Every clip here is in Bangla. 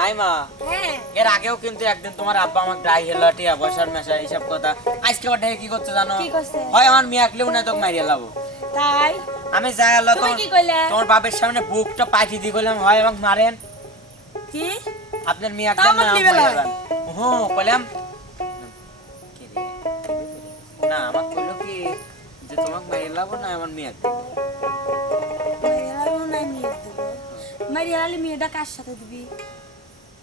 নাই মা হ্যাঁ এর আগেও কিন্তু একদিন তোমার আব্বা আমাকে ডাই হেলাটিয়া বসার মেশা এইসব কথা আজকে ওটা কি করতে জানো কি করছে? হয় আমার মেয়ে আকলেও না তোকে মারিয়ে লাবো তাই আমি যাই আল্লাহ তুমি কি কইলে? তোমার বাপের সামনে বুকটা পাঠি দিয়ে গেলাম হয় আমাকে মারেন কি আপনার মেয়ে তাও আকলে আমাকে নিবে না? হ্যাঁ কইলাম না আমাকে কইলো কি যে তোমাকে মারিয়ে লাবো না আমার মেয়ে মারিয়ালি মেয়েটা কার সাথে দিবি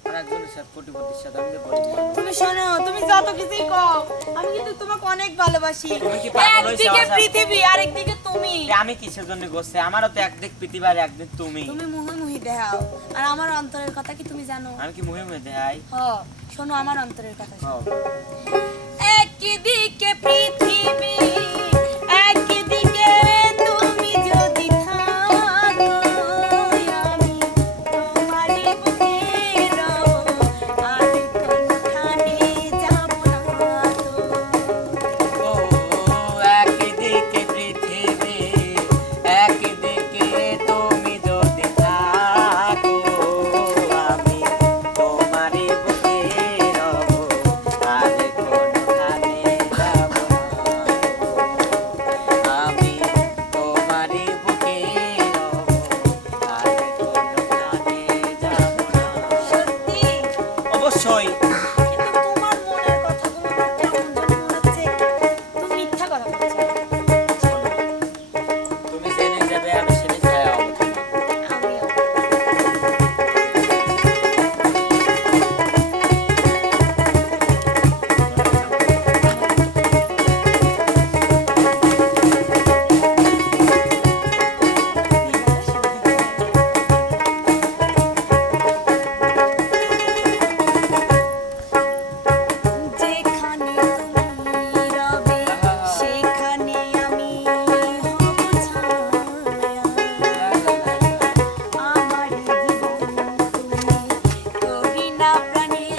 আর একজনের সাথে কোটিপতির সাথে আমি যে গরিব মানুষ। তুমি শোনো তুমি যত কিছুই কও আমি কিন্তু তোমাকে অনেক ভালোবাসি তুমি কি পাগল হইছো একদিকে আমার সাথে? পৃথিবী আরেকদিকে তুমি এ আমি কিসের জন্য করছে আমারও তো একদিক পৃথিবী আর একদিক তুমি তুমি মুহে মুহি দেখাও আর আমার অন্তরের কথা কি তুমি জানো আমি কি মুহে মুহে দেখাই হ শোনো আমার অন্তরের কথা হও। একদিকে পৃথিবী একদিকে তুমি যদি থাকো আমি তোমারই বুকে রব আর কোনখানে যাব না ও একদিকে পৃথিবী একদিকে তুমি যদি থাকো আমি তোমারই বুকে রব আর কোনখানে যাব না আমি তোমারই বুকে রব আর কোনখানে যাব না সত্যি অবশ্যই কিন্তু তোমার মনের কথাগুলো আমার কেমন যেন মনে হচ্ছে তুমি মিথ্যা কথা বলছো তুমি জেনে যাবে আমি সেদিন ছায়া হবো আমিও যেখানে তুমি রবে সেখানে আমি হব ছায়া আমার জীবন তুমি করি না প্রাণের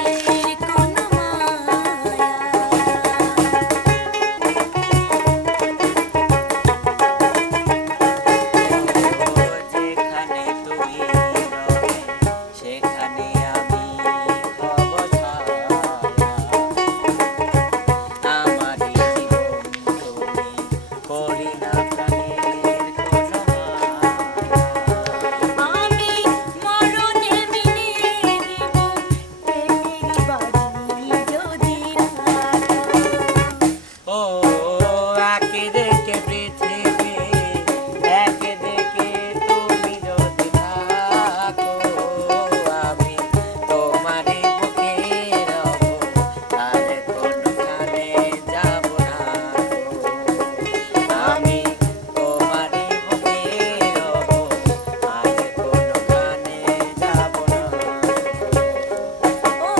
কোনো মায়া যেখানে তুমি রবে সেখানে আমি হব ছায়া আমারই জীবন তুমি করি না প্রাণের কোনো মায়া। আমি মরণে মিলে নিব প্রেমের বাড়ি যদি রাখো ও একদিকে পৃথিবী একদিকে তুমি যদি থাকো আমি তোমারই বুকে রব আর কোনখানে যাব না আমি তোমারই বুকে রব আর কোনখানে যাব না ও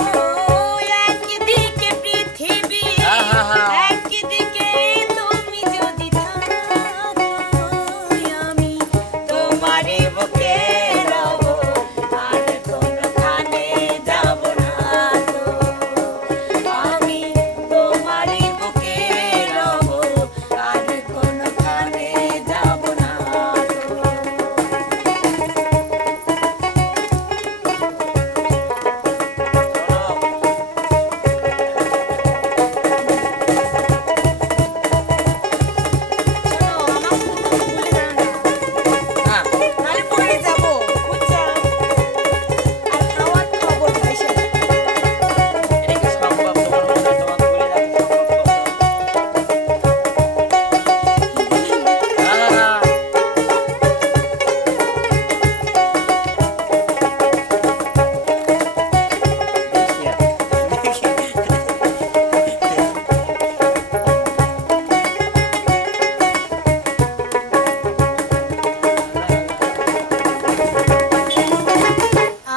একদিকে পৃথিবী আহা। একদিকে তুমি যদি থাকো আমি তোমারই বুকে রব আর কোনখানে যাব না তো আমি তোমারই বুকে রব আর কোনখানে যাব না শোনো আমার কথা ভুলে যাও না হ্যাঁ নালে পড়ে যাবো বুঝছো আর খাওয়ার খবর পাইছে এটা কি সম্ভব তোমার মনে হয় তোমাকে বলে রাখি সম্ভব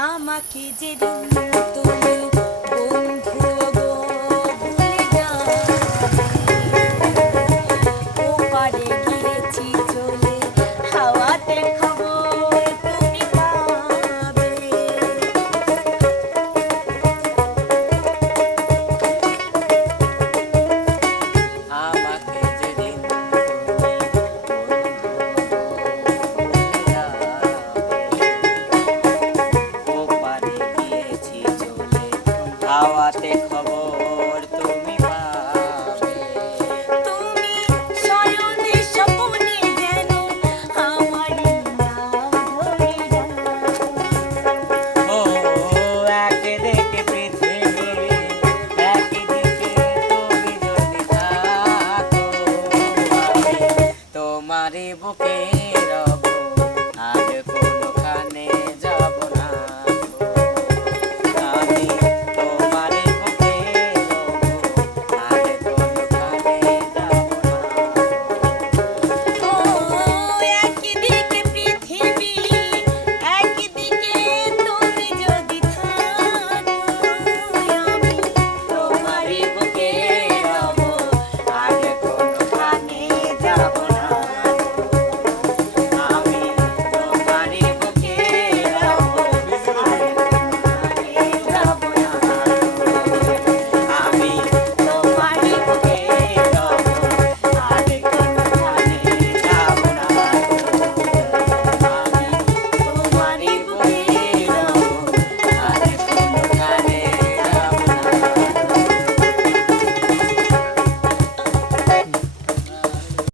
আমাকে যেদিন তুমি বন্ধু গো ভুলে যাবে ওপারে গিয়েছি চলে হাওয়াতে খবর তুমি পাবে আমাকে যেদিন তুমি বন্ধু ভুলে যাবে, ওপারে গিয়েছি হাতে খবর